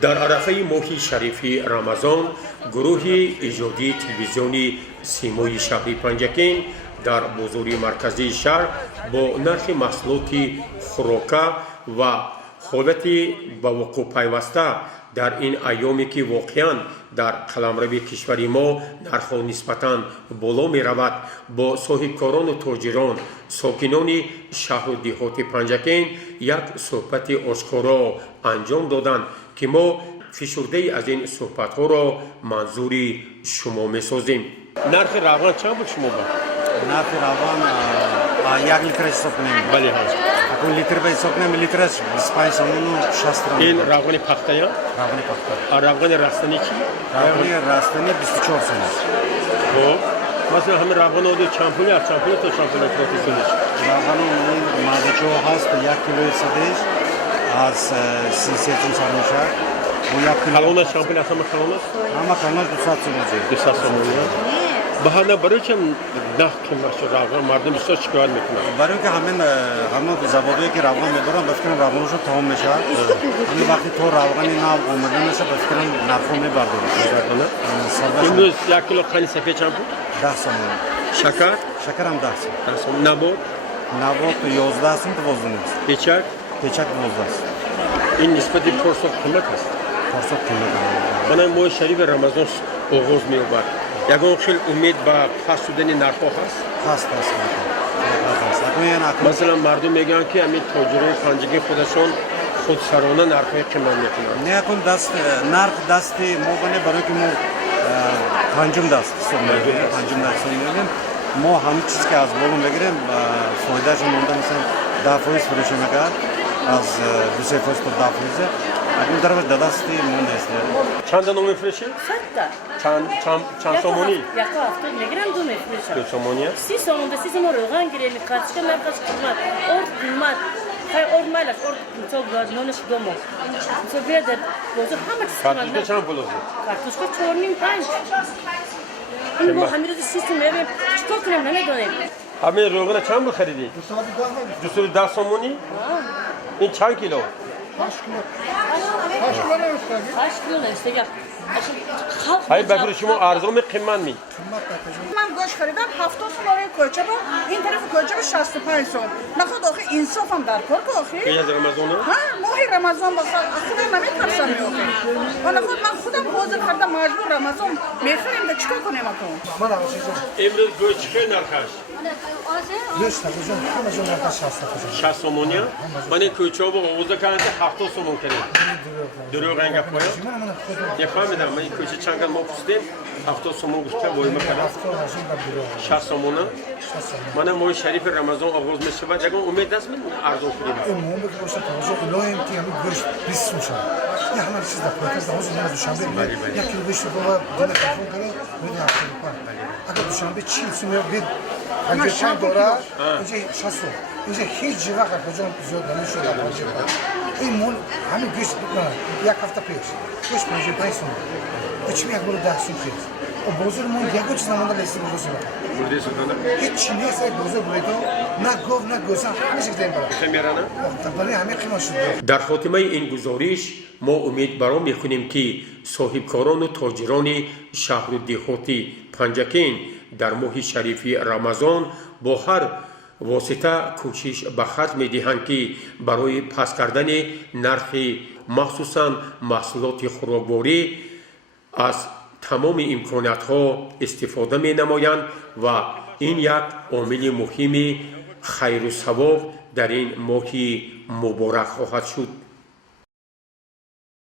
در عرفه ماه شریفی رمضان گروه ایجادی تلویزیونی سیمای شهری پنجکین در بازار مرکزی شهر با نرخ محصولات خوراکه و حالت به وقوع پیوسته در این ایامی که واقعا در قلمرو کشور ما نرخ‌ها نسبتاً بالا می رود با صاحبکاران و تاجران ساکنان شهر و دهات پنجکین یک صحبت آشکارا انجام دادند که ما فشرده از این صحبت ها را منظور شما می سازیم. نرخ روغن چند بود شما با؟ نرخ روغن 1 لیتر حساب کنیم. بله ها. اون لیتر به حساب کنیم لیترش 25 سومون و 60 تومن. این روغن پخته یا؟ روغن پخته. روغن رستنی چی؟ روغن رستنی 24 سومون. خب مثلا همین روغن اون چامپولی از چامپولی تا چامپولی پروفسیونال. روغن اون مادچو هست 1 کیلو سدش از 300 سال میشه. کلون شامپولی اصلا کلون است؟ همه کلونش 200 سومون. 200 سومون. بهانه برای چه نه که روغن مردم بیشتر شکایت میکنن؟ برای که همین زبادهایی که روغن میبرن بفکرن روغنشون تمام میشه. همین وقتی تو روغنی نو اومده میشه بفکرن نرخو میبردن. امروز 1 کیلو قند سفید چند بود؟ 10 سومون. شکر؟ شکر هم 10 سومون. نبات؟ نبات 11 سومون 12 نیست. پیچک؟ پیچک 12 است. این نسبت پرسو قیمت است. پرسو قیمت. من ماه شریف رمضان آغاز می‌آورد. یگان خیلی امید به پس شدن نرخ‌ها هست. هست. مثلا مردم میگن که همین تاجرای پنجگی خودشون خودسرانه نرخ‌های قیمت میکنن. نه کن نرخ دستی ما کنه برای که ما پنجم دست میگیم ما همه چیز که از بالا بگیریم فایدهش مونده مثلا 10% فروش میکرد از 2-3% تا 10%. اون طرف دستی مونده است. چند نوع میفروشه؟ 100 چند سومونی؟ یک هفته میگیرم 2 میفروشم. 2 سومونی؟ 30 سومون روغن گیریم کارتش نرخش قیمت قیمت خیلی مالش تو نونش دومو تو بیاد بازار همه چیز کارتش چند پول است؟ کارتش 4.5 این ما همین روز سیستم میبینیم چطور کنیم نمیدونیم. همین روغن چند بود خریدی؟ 210 سومونی؟ این چند کیلو؟ 8 کیلو است دیگه. های بگو شما ارزان قیمت می. من گوشت خریدم 70 تومن کوچه با این طرف کوچه با 65 تومن. نخود آخه انصافم در کار که آخه. این از رمضان ها؟ ماه رمضان با خودم نمیترسم میآخه. من خودم حاضر کردم مجبور رمضان میخریم به چیکار کنیم اون؟ امروز گوشت چه نرخش؟ گوشت همه جور نرخش 60 سومونی. من این کوچه با اوضاع کردن 70 سومون کردیم. دروغ انگار پایا. نفهمیدم من این کوچه چند ما پوستیم 70 سومون گوشت باید میکردم. 60 سومون. من ماه شریف رمضان آغاز میشه و یکم امید است من ارزان کنیم. امید که باشه توجه الهیم که همین گوشت 20 سوم شد. یه همه چیز در پرکاز دوازده من دوشنبه یک کیلو گوشت بابا دونه تلفن کنه میدونم اگر دوشنبه 40 سوم بید اگه چند داره اینجا 60 سوم اینجا هیچ وقت کجا زیاد نمیشه. این مول همین گوشت یک هفته پیش گوشت 55 سوم هیچ یک بار 10 سوم پیش و بازار مون یک چیز نمونده لیست بازار بوده سودانه؟ هیچ نیست بازار بوده نه گوف نه گوسفند همه چیز داریم برای خمیرانه؟ برای همه قیمت شده. در خاتمه این گزارش ما امید برام میکنیم که صاحبکاران و تاجران شهر و دهات پنجکین در ماه شریفی رمضان با هر واسطه کوشش به خرج میدهند که برای پس کردن نرخ مخصوصا محصولات خوراکباری از تمام امکانات ها استفاده می نمایند و این یک عامل مهم خیر و ثواب در این ماه مبارک خواهد شد.